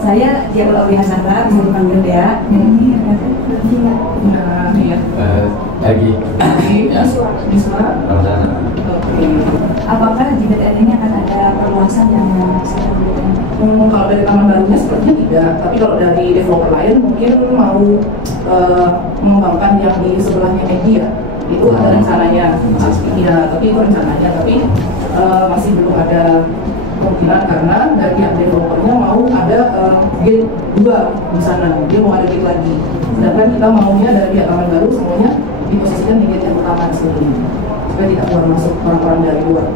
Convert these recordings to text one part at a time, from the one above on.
Saya Dian Obi Hasara, bisa dipanggil Dea. Ini lagi Iswa. Apakah di BTN ini akan ada perluasan yang kalau dari taman barunya sepertinya tidak, tapi kalau dari developer lain mungkin mau mengembangkan yang di sebelahnya media itu ada rencananya, ya, tapi itu rencananya, tapi masih belum ada kemungkinan karena dari pihak developernya mau ada gate 2 di sana, dia mau ada gate lagi. Sedangkan kita maunya dari pihak taman baru semuanya diposisikan di gate yang utama sebelumnya, supaya tidak keluar masuk orang-orang dari luar.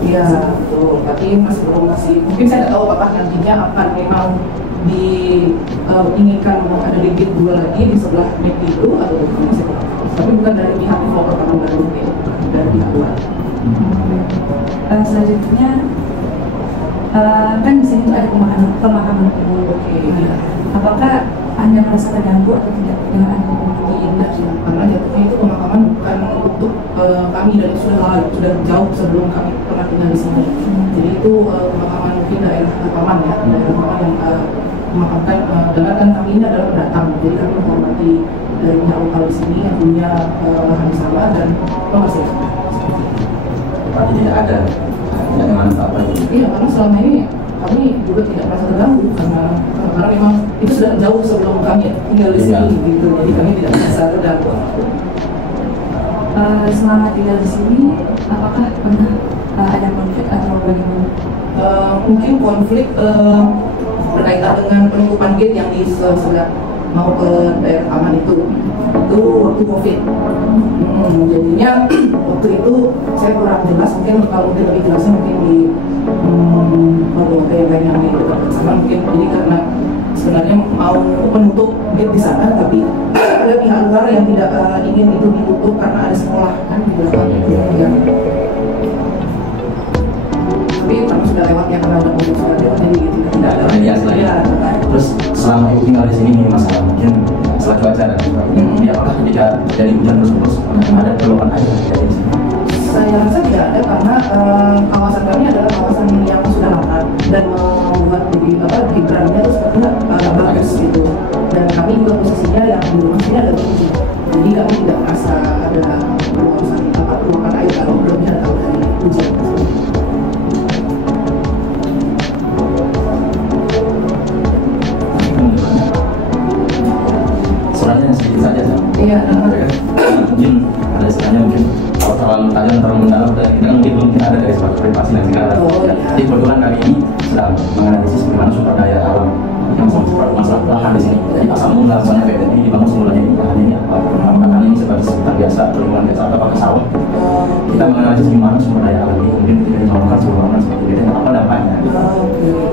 Iya, betul. Tapi masih mungkin saya tidak tahu apakah nantinya akan memang diinginkan ada di gate 2 lagi di sebelah McD itu atau masih kurang. Tapi bukan dari pihak developer taman baru, mungkin dari pihak luar. Selanjutnya kan di sini ada pemakaman umum. Iya. Apakah Anda merasa terganggu atau tidak dengan ada Tidak sih, karena jatuhnya itu pemakaman bukan untuk kami, dan itu sudah jauh sebelum kami pernah tinggal di sini. Jadi itu pemakaman mungkin daerah paman ya, daerah paman yang memakamkan, dan kami ini adalah pendatang, jadi kami menghormati dari pihak lokal di sini yang punya lahan sama dan masih. Tapi tidak ada manfaat apa itu. Iya, karena selama ini kami juga tidak merasa terganggu karena memang itu sudah jauh sebelum kami tinggal di sini gitu, jadi kami tidak merasa terganggu. Selama tinggal di sini, apakah pernah ada konflik atau bagaimana? Mungkin konflik berkaitan dengan penutupan gate yang di sebelah mau ke daerah aman itu waktu COVID. Jadinya waktu itu saya kurang jelas, mungkin kalau mungkin lebih jelasnya mungkin di yang lain yang di dekat sana mungkin. Jadi karena sebenarnya mau menutup gate di sana, tapi ada pihak luar yang tidak ingin itu ditutup karena ada sekolah kan di belakang itu ya. Tapi karena sudah lewat ya, karena ada mobil sudah lewat, jadi tidak ada biasa ya. Terus selama ibu tinggal di sini masalah mungkin masalah cuaca dan sebagainya. Apakah ketika dari hujan terus ada keluhan air dari sini? Saya rasa tidak ada karena kawasan kami adalah kawasan yang sudah lama dan membuat backgroundnya itu sepertinya bagus gitu. Dan kami juga posisinya yang di rumah sini ada tinggi, jadi kami tidak merasa ada peluang air kalau belum datang dari hujan. Suratnya sedikit saja sih. Iya. Mungkin ada istilahnya mungkin kalau terlalu tajam terlalu mendalam dan kita mungkin ada dari suatu privasi dan segala. Jadi kebetulan kali ini sedang menganalisis bagaimana sumber daya alam yang masalah lahan di sini. Jadi asal mula misalnya BTN ini dibangun semulanya di lahan ini apakah ini sebagai sekitar biasa lingkungan biasa atau pakai sawah. Kita menganalisis gimana sumber daya alam ini kemudian ketika dibangunkan sebuah bangunan seperti BTN apa dampaknya.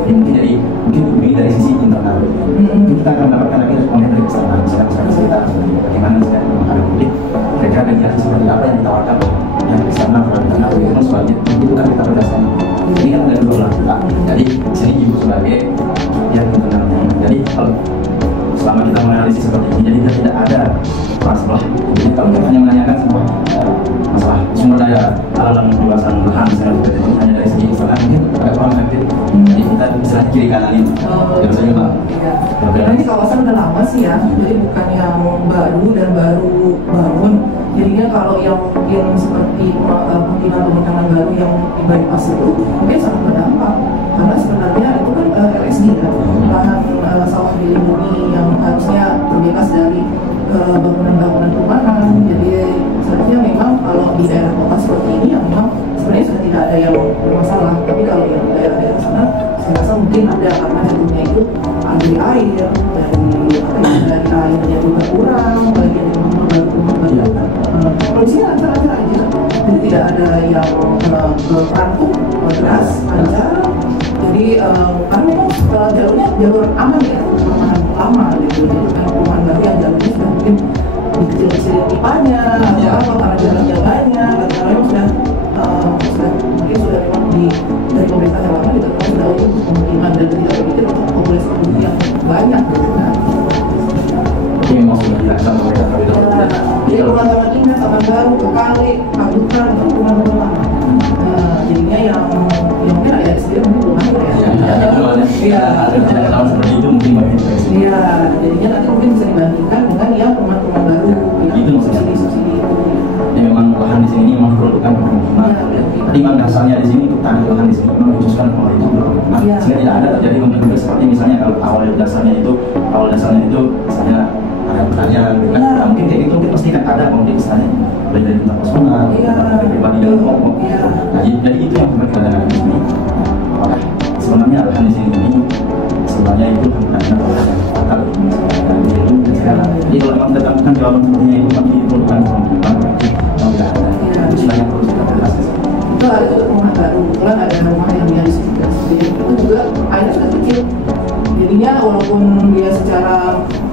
Jadi mungkin ini dari sisi internal. Kita akan mendapatkan lagi responden dari kesalahan masyarakat sekitar bagaimana misalnya menghadapi publik kira-kira kegiatan seperti apa yang ditawarkan yang di sana karena bagaimana sebagai itu kan kita berdasarkan ini kan ada dua belah pihak. Jadi sini ibu sebagai yang internalnya. Jadi kalau selama kita menganalisis seperti ini, jadi kita tidak ada masalah. Jadi kalau kita hanya menanyakan sebuah masalah sumber daya alam luasan lahan misalnya seperti itu hanya dari segi istana mungkin agak kurang efektif. Jadi kita istilahnya kiri kanan ini. Ya misalnya Pak. Karena ini kawasan udah lama sih ya, jadi bukan yang baru dan baru bangun. Jadinya kalau yang mungkin seperti pemukiman baru yang di bypass itu mungkin sangat berdampak karena sebenarnya itu kan LSD kan, lahan sawah dilindungi yang harusnya terbebas dari bangunan-bangunan perumahan. Jadi sebenarnya memang kalau di daerah kota seperti ini yang memang sebenarnya sudah tidak ada yang bermasalah, tapi kalau yang daerah-daerah sana saya rasa mungkin ada karena jatuhnya itu dari air, dari airnya juga kurang, bagian baru kalau di sini lancar-lancar aja, jadi tidak ada yang berantuk, deras, panjang. Jadi karena memang jalurnya jalur aman ya, perumahan lama gitu, jadi kan perumahan baru yang jalurnya sudah mungkin dikecil-kecilin pipanya atau apa karena jalan banyak, karena memang sudah mungkin sudah memang dari pemerintah yang lama juga sudah untuk pemukiman dan tidak berpikir untuk populasi penduduk yang banyak gitu kan. Ini memang sudah dirancang pemerintah terlebih dahulu. Jadi taman indah, taman baru, ke kali, padukan itu rumah-rumah lama. Jadinya yang mungkin ada sendiri mungkin rumah ya. Iya. Ada tidak ketahuan seperti itu mungkin banyak infeksi. Iya, jadinya nanti mungkin bisa dibandingkan dengan yang rumah-rumah baru yang Itu maksudnya. subsidi itu. Ya memang lahan di sini memang diperlukan pemukiman. Iya. Tapi memang dasarnya di sini untuk tanah lahan di sini memang dikhususkan pemerintah pemukiman. Iya. Sehingga tidak ada terjadi konflik seperti misalnya kalau awal dasarnya itu misalnya ada pertanyaan, kan? Iya. Nah, mungkin kayak gitu mungkin pasti kan ada konflik misalnya baik dari tentang personal, Iya. tentang pribadi dan kelompok. Iya. Nah, jadi itu yang kita dengar di sini. Apakah sebenarnya lahan di sini ini sebenarnya itu benar-benar lahan yang fatal dan itu sekarang. Jadi kalau memang ditemukan jawaban sepertinya itu kami diperlukan pemukiman, kalau tidak ada. Iya. Itu istilahnya perlu kita jelas. Itu ada juga rumah baru, kebetulan ada rumah yang dia disediakan sendiri. Itu juga airnya sudah kecil. Jadinya walaupun dia secara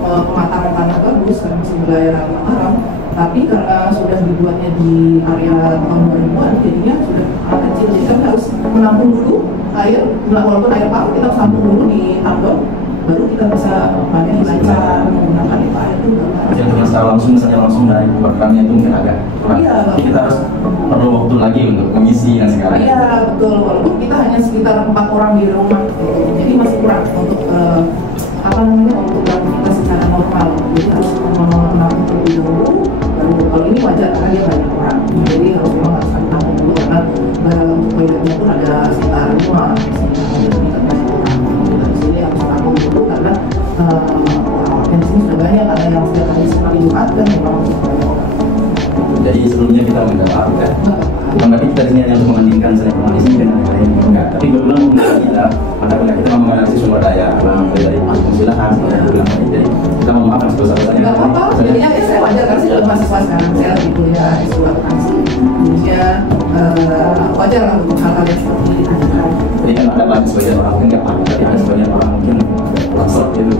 pematangan tanah bagus karena masih wilayah Mataram, tapi karena sudah dibuatnya di area tahun 2000-an, jadinya sudah kecil. Jadi kami harus menampung dulu air, walaupun air paru kita harus tampung dulu di tandon, baru kita bisa panen lancar menggunakan air itu. Yang dengan secara langsung misalnya langsung dari keluarganya itu mungkin agak kurang. Iya. Jadi kita harus perlu waktu lagi untuk mengisi yang sekarang. Iya betul, walaupun kita hanya sekitar 4 orang di rumah, jadi masih kurang untuk untuk aktivitas secara normal. Jadi harus menampung terlebih dahulu. Baru kalau ini wajar karena dia banyak orang, jadi memang harus menampung dulu karena untuk toiletnya pun ada sekitar 5 di sini orang. Di sini harus menampung dulu karena yang di sini sudah banyak karena yang setiap hari sekali Jumat kan memang Jadi sebelumnya kita minta maaf kan. Bukan berarti kita di sini hanya untuk membandingkan misalnya rumah di sini dengan yang lain. Enggak. Tapi kebetulan mungkin kita pada kita mau menganalisis sumber daya alam dari fungsi lahan seperti itu bilang tadi. Jadi kita mau maafkan sebesar-besarnya. nggak apa-apa, jadinya saya wajar karena saya juga mahasiswa sekarang, saya lagi kuliah S2 akuntansi, jadinya wajar lah untuk hal-hal yang seperti ini ditanyakan. Jadi kan ada bagi sebagian orang mungkin nggak paham, tapi ada sebagian orang mungkin langsung gitu.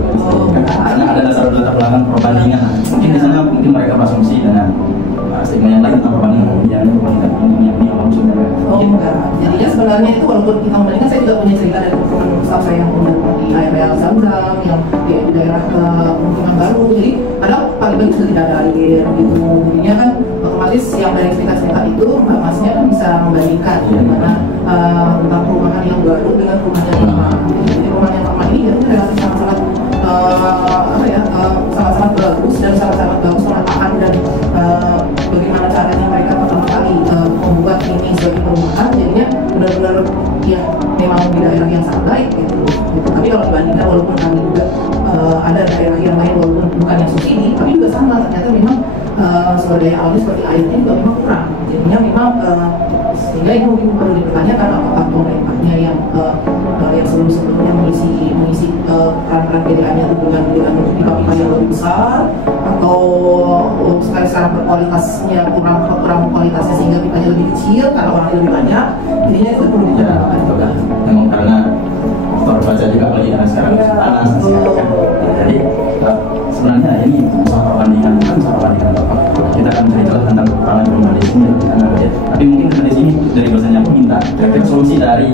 Karena ada dasar-dasar belakang perbandingan. Mungkin di sana mungkin mereka berasumsi dengan stigma yang lain tentang perbandingan ini maksudnya. Oh enggak, jadinya sebenarnya itu walaupun kita membandingkan, saya juga punya cerita dari teman-teman staff saya yang punya di AML Zamzam, yang di daerah pemukiman baru, jadi kadang pagi-pagi sudah tidak ada air gitu. Jadinya kan otomatis yang dari cerita-cerita itu Mbak Masnya kan bisa membandingkan bagaimana tentang perumahan yang baru dengan perumahan yang lama. Jadi perumahan yang lama ini itu relatif sangat-sangat sangat-sangat bagus dan sangat-sangat bagus penataan dan bagaimana caranya mereka pertama kali membuat ini sebagai perumahan, jadinya benar-benar ya memang di daerah yang sangat baik gitu. Tapi kalau dibandingkan walaupun kami juga ada daerah yang lain walaupun bukan yang subsidi, tapi juga sama ternyata memang sumber daya alamnya seperti airnya juga memang kurang. Jadinya memang sehingga itu mungkin perlu dipertanyakan apakah pemerintahnya yang sebelum-sebelumnya mengisi peran-peran PDA-nya itu dengan pipa-pipa yang lebih besar, atau sekarang kualitasnya kurang kualitasnya sehingga pipanya lebih kecil karena orangnya lebih banyak. Jadinya itu perlu dipertanyakan. Memang karena baca juga lagi karena sekarang panas sekarang. Jadi sebenarnya ini soal perbandingan Bapak. Kita akan cerita tentang kekurangan rumah di sini ya. Tapi mungkin karena di sini dari dosennya pun minta kira-kira solusi dari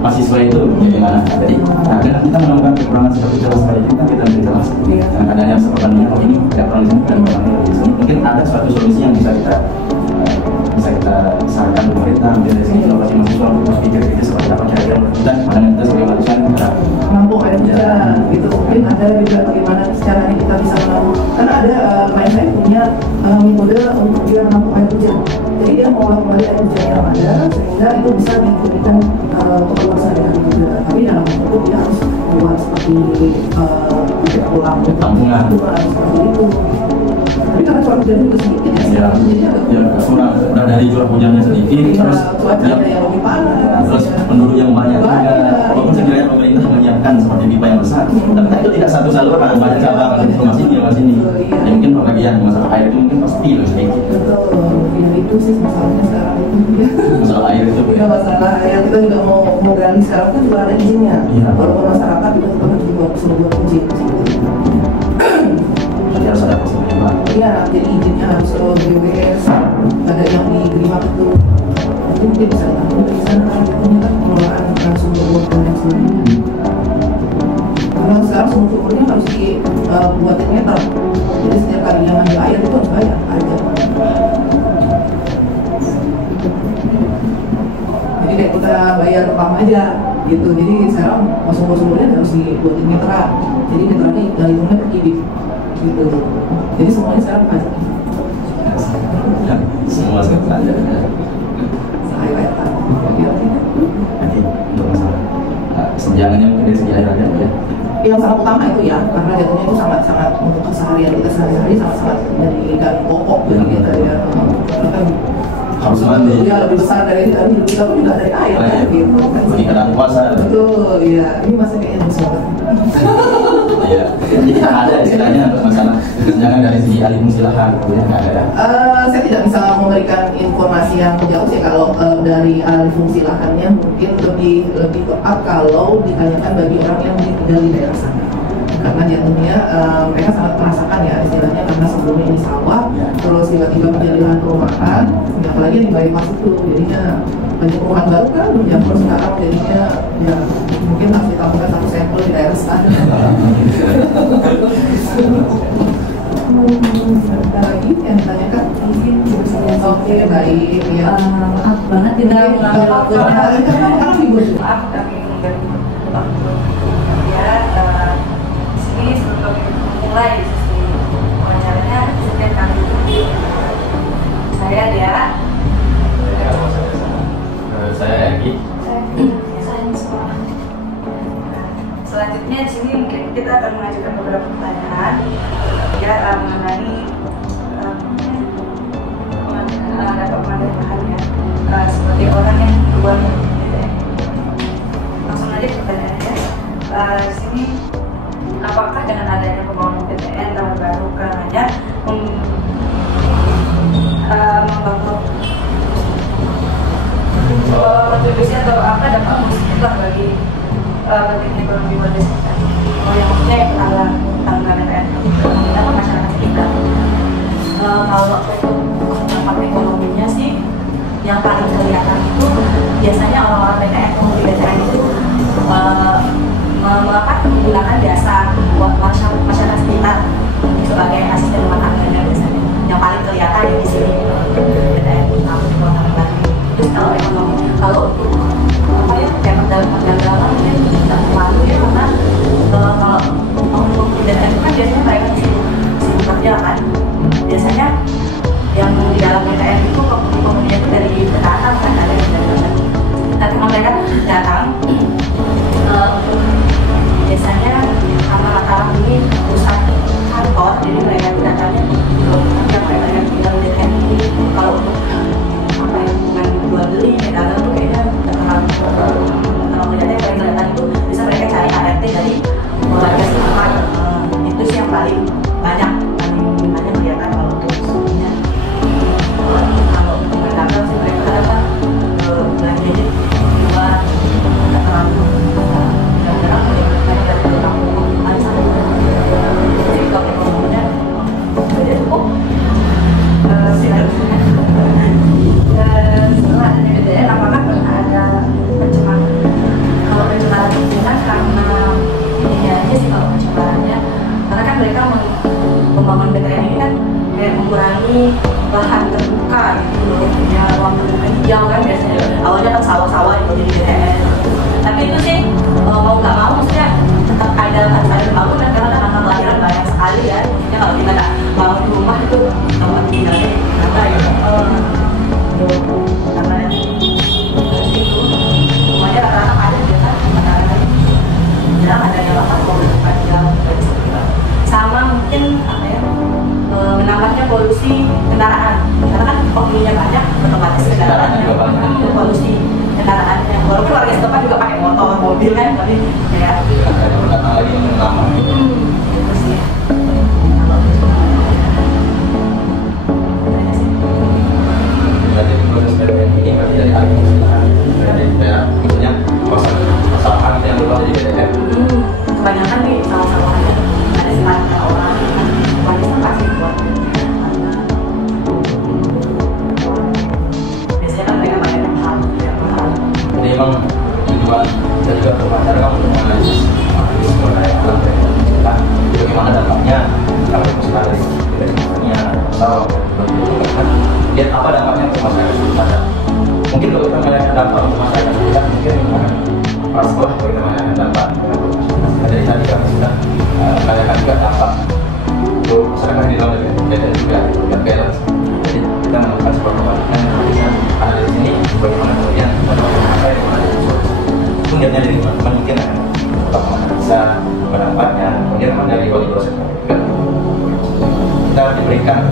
mahasiswa itu bagaimana. Jadi dengan kita menemukan kekurangan seperti itu sekali kita bisa jelas. Dan adanya perbandingan ini tidak pernah di sini dan perbandingan di sini. Mungkin ada suatu solusi yang bisa kita sarankan pemerintah dari segi inovasi mahasiswa untuk berpikir itu seperti apa kira-kira dan pandangan kita sebagai mahasiswa kita menampung air hujan gitu. Mungkin ada juga bagaimana caranya kita bisa menampung, karena ada klien saya punya metode untuk dia menampung air hujan. Jadi dia mengolah kembali air hujan yang ada sehingga itu bisa diberikan keperluan sehari-hari juga. Tapi dalam itu dia harus buat seperti ulang tampungan seperti itu. Tapi karena curah hujan juga sedikit ya kurang, udah dari curah hujannya sedikit terus cuaca yang lebih panas, terus penduduk yang banyak juga. Walaupun sekiranya pemerintah menyiapkan seperti pipa yang besar, tapi itu tidak satu saluran, banyak cabang informasi ini. Ya mungkin pembagian masalah air itu mungkin pasti loh sedikit. Betul, ya itu sih masalahnya sekarang itu ya. Masalah air itu Ya masalah yang kita juga mau gali sekarang kan juga ada izinnya. Walaupun masyarakat juga tetap harus dibuat sebuah izin. jadi harus ada prosedur. Iya, jadi izinnya harus ke BWS, ada yang di Grimak itu. Jadi mungkin bisa ditanggung dari sana kan pengelolaan sumber dan yang sebagainya. Karena sekarang sumber-sumbernya harus dibuatin meter. Jadi setiap kali yang ngambil air itu harus bayar aja. Jadi kayak kita bayar pam aja, gitu. Jadi sekarang sumur-sumurnya harus dibuatin meteran, jadi meterannya hitungnya per kubik gitu. Jadi semuanya sekarang pajak. Semua saya belajar. Saya kayak Nanti untuk masalah senjangannya mungkin dari segi air ada ya. yang sangat utama itu ya, karena jatuhnya itu sangat-sangat untuk keseharian kita sehari-hari, sangat-sangat menjadikan pokok bagi kita ya. Kan Harus mandi. ya lebih besar dari hidup kita pun juga dari air kan gitu. Bagi kadang puasa. Betul, iya. Ini masa kayaknya bagus banget. Iya. Jadi ada istilahnya untuk masalah senjangan dari segi alih fungsi lahan, gitu ya, nggak ada ya. Saya tidak bisa memberikan informasi yang jauh sih kalau dari alih fungsi lahannya mungkin lebih tepat kalau ditanyakan bagi orang yang tinggal di daerah sana. Karena jatuhnya mereka sangat merasakan ya istilahnya, karena sebelumnya ini sawah, terus tiba-tiba menjadi lahan perumahan, apalagi yang di bypass itu jadinya banyak perumahan baru kan menjamur sekarang, jadinya ya mungkin harus ditambahkan satu sampel di daerah sana. Ada lagi yang ditanyakan? Oke, baik ya. Maaf banget tidak Maaf Maaf kami mengganggu ya. Di sini sebelum kami mulai sesi wawancaranya, setiap kami itu saya dia, Saya Egi. saya Nisma. Selanjutnya di sini mungkin kita akan mengajukan beberapa pertanyaan ya mengenai dapat pengadaan lahannya seperti orang yang keluar dari BTN. Langsung aja pertanyaannya. Di sini apakah dengan adanya pembangunan BTN tahun baru karenanya membangun kontribusi atau apa dampak positif lah bagi ekonomi warga sekitar? Yang maksudnya tangga BTN apa masyarakat sekitar? Kalau untuk dampak ekonominya sih yang paling kelihatan itu biasanya orang-orang BTN, penghuni BTN itu menggunakan jasa buat masyarakat sekitar sebagai asisten rumah tangganya biasanya. Yang paling kelihatan di sini BTN rumah tangga. Terus kalau ekonomi, kalau apa ya kayak perdagangan mungkin tidak terlalu ya, karena kalau penghuni BTN itu kan biasanya mereka sibuk kerja kan. Biasanya yang di dalam BTN itu penghuninya itu dari pendatang kan, ada yang dari nanti mereka datang biasanya karena latar ini pusat kantor, jadi mereka datangnya yang mereka yang tinggal di BTN ini. Kalau untuk apa ya hubungan jual beli dagang tuh kayaknya kalau melihatnya yang kelihatan itu bisa mereka cari ART dari warga setempat. Itu sih yang paling banyak kelihatan kalau untuk sebenarnya. Kalau untuk dagang sih mereka kadang belanjanya di luar nggak terlalu jarang mereka dari kampung sana. Jadi kalau ekonominya sudah cukup silakan. Setelah adanya BTN, apakah pernah ada pencemaran? Kalau pencemaran itu kan karena ini aja sih kalau pencemarannya, karena kan mereka membangun BTN ini kan kayak mengurangi lahan terbuka gitu, punya ruang terbuka hijau kan biasanya. Awalnya kan sawah-sawah itu jadi BTN, tapi itu sih mau nggak mau maksudnya tetap ada pembangunan karena kan anak kelahiran banyak sekali ya. Maksudnya kalau kita nggak bangun rumah itu tempat tinggalnya apa ya? Karena itu semuanya rata-rata ada biasa jarang ada yang lahan mau berbuka jauh sama mungkin apa ya menambahnya polusi kendaraan, karena kan penghuninya banyak otomatis kendaraannya polusi kendaraannya, walaupun warga setempat juga pakai motor mobil kan, tapi kayak lagi yang lama. itu sih. Berarti proses BTN ini berarti dari alih fungsi lahan, dari daerah maksudnya kawasan yang berubah jadi BTN. Kebanyakan nih sawah-sawahannya ada sekitar orang kan wanita pasti buat biasanya kan mereka banyak yang mahal. Jadi emang tujuan saya juga berpacar kan untuk menganalisis bisa pendapatnya. Kemudian memang dari waktu proses juga kita diberikan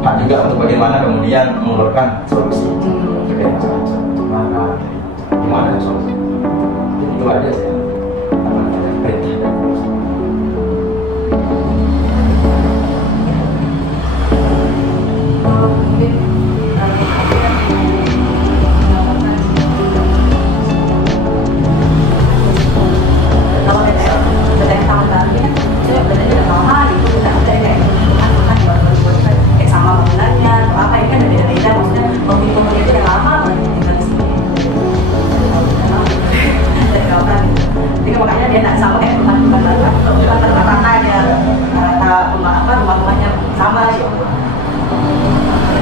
hak juga untuk bagaimana kemudian mengeluarkan solusi terkait masalah mana gimana solusi. Jadi itu aja sih perintah.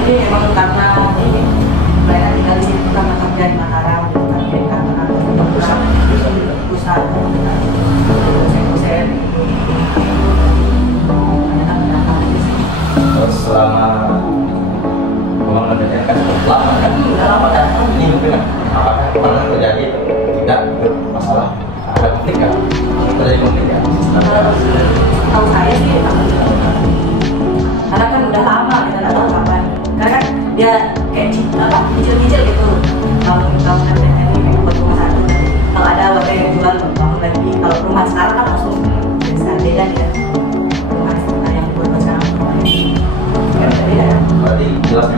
Jadi emang karena ini mereka tinggal di sini karena kerja di Mataram, karena usaha dosen-dosen. Terus selama pembangunan BTN kan cukup lama kan? Lama kan? Ini mungkin apakah pernah terjadi tidak bermasalah ada konflik kan? Terjadi konflik ya? Tahu saya sih, karena kan udah lama kita nggak tahu kapan. Karena kan dia kayak kecil-kecil gitu. Kalau bangunan BTN ini buat rumah satu, kalau ada warga yang jual bangun lagi. Kalau rumah sekarang kan langsung besar beda ya. Rumah yang buat sekarang beda ya. Berarti jelas